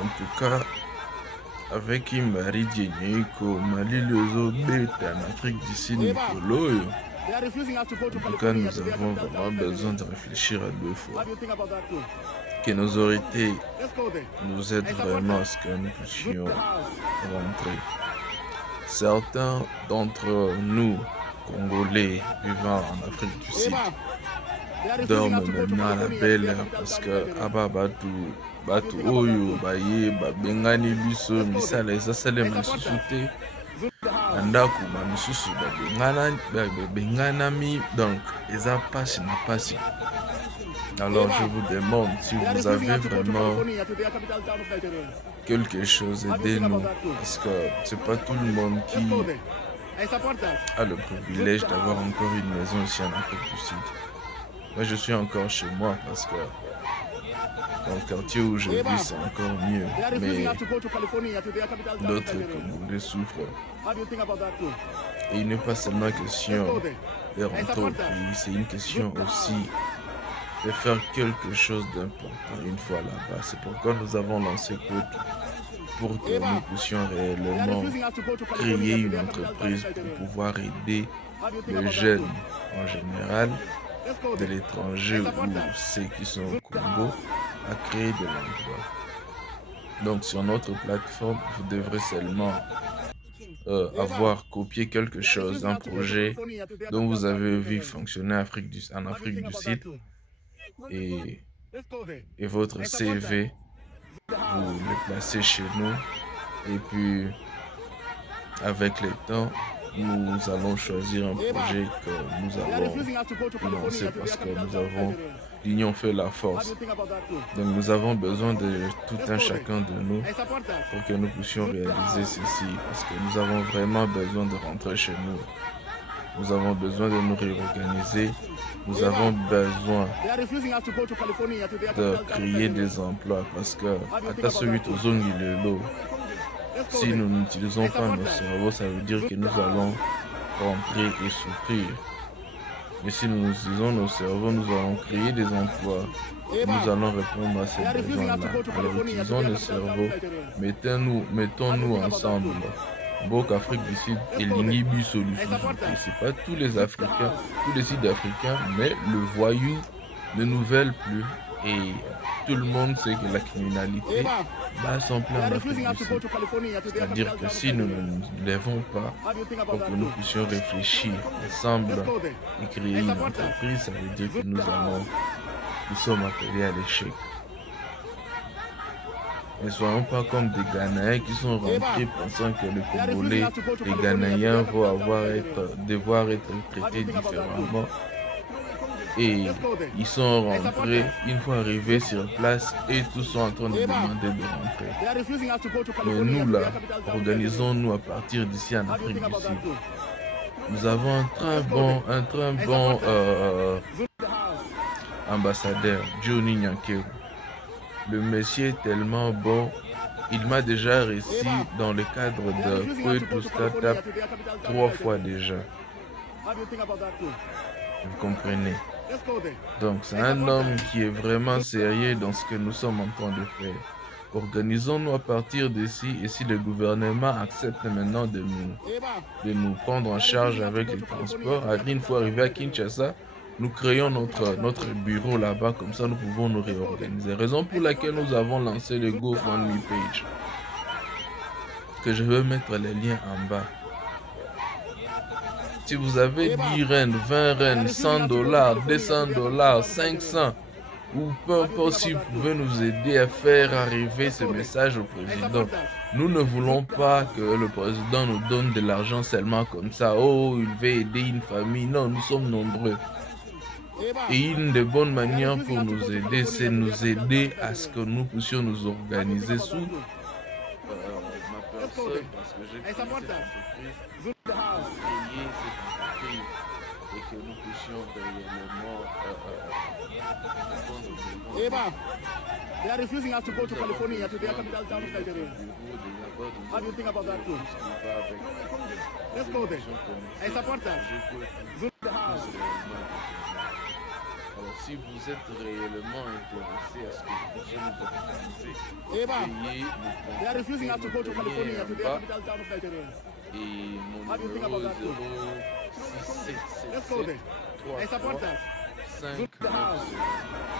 En tout cas, avec Imbari Djenyeiko, Mali Lezo Beta en Afrique du Sud, Nicolo. En tout cas, nous avons vraiment besoin de réfléchir à deux fois. Que nos autorités nous aident vraiment à ce que nous puissions rentrer. Certains d'entre nous, Congolais vivant en Afrique du Sud, dorment maintenant à la belle heure parce que batu oyo baye babengani biso misala ezasalema lisusu te na ndako bamisusu babenganami, donc eza pasi na pasi. Alors je vous demande, si vous avez vraiment quelque chose, aidez-nous, parce que c'est pas tout le monde qui a le privilège d'avoir encore une maison ici en Afrique du Sud. Moi je suis encore chez moi parce que dans le quartier où je vis c'est encore mieux, mais d'autres Congolais souffrent. Et il n'est pas seulement question de rentrer au pays, c'est une question aussi de faire quelque chose d'important une fois là-bas. C'est pourquoi nous avons lancé Kwetu, pour que nous puissions réellement créer une entreprise pour pouvoir aider les jeunes en général de l'étranger ou ceux qui sont au Congo à créer de l'emploi. Donc sur notre plateforme, vous devrez seulement avoir copié quelque chose, un projet dont vous avez vu fonctionner en Afrique du Sud et votre CV, vous le placez chez nous et puis avec le temps, nous allons choisir un projet que nous allons financer parce que nous avons l'union fait la force. Donc nous avons besoin de tout un chacun de nous pour que nous puissions réaliser ceci parce que nous avons vraiment besoin de rentrer chez nous. Nous avons besoin de nous réorganiser. Nous avons besoin de créer des emplois parce que si nous n'utilisons pas nos cerveaux, ça veut dire que nous allons rentrer et souffrir. Mais si nous utilisons nos cerveaux, nous allons créer des emplois. Nous allons répondre à ces besoins-là. Alors utilisons nos cerveaux, mettons-nous ensemble. Bok Afrique du Sud et l'Inibi Solution. C'est pas tous les Africains, tous les Sud-Africains, mais le voyou ne nous veulent plus. Et tout le monde sait que la criminalité bat son plein en Afrique du Sud. C'est-à-dire que si nous ne nous lèvons pas pour que nous puissions réfléchir ensemble et créer une entreprise, ça veut dire que nous sommes appelés à l'échec. Ne soyons pas comme des Ghanéens qui sont rentrés pensant que les Congolais, les Ghanéens vont devoir être traités différemment. Et ils sont rentrés, une fois arrivés sur place, et tous sont en train de demander de rentrer. Mais nous là, organisons-nous à partir d'ici en Afrique du Sud. Nous avons un très bon ambassadeur, Johnny Nyankeru. Le monsieur est tellement bon, il m'a déjà réussi dans le cadre de Kwetu Startup 3 fois déjà. Vous comprenez? Donc c'est un homme qui est vraiment sérieux dans ce que nous sommes en train de faire. Organisons-nous à partir d'ici et si le gouvernement accepte maintenant de nous prendre en charge avec les transports, une fois arrivé à Kinshasa, nous créons notre bureau là-bas, comme ça nous pouvons nous réorganiser. Raison pour laquelle nous avons lancé le GoFundMe page, que je vais mettre les liens en bas. Si vous avez 10 rennes, 20 rennes, $100, $200, 500, ou peu importe, si vous pouvez nous aider à faire arriver ce message au président. Nous ne voulons pas que le président nous donne de l'argent seulement comme ça. Oh, il veut aider une famille. Non, nous sommes nombreux. Et une des bonnes manières pour nous aider, c'est nous aider à ce que nous puissions nous organiser sous ma personne, parce que j'ai créé cette entreprise, et que nous puissions réellement They are refusing us to go to California, to their capital town of Nigeria. How do you think about that too? Let's go there. I support that. Alors si vous êtes réellement intéressé à ce que nous puissions nous organiser, Eva, payer they are refusing us to go to California, to the bas. capital town of Nigeria. Et mon How do you think numéro about that too? 067 Let's go there. I support that. 5 9.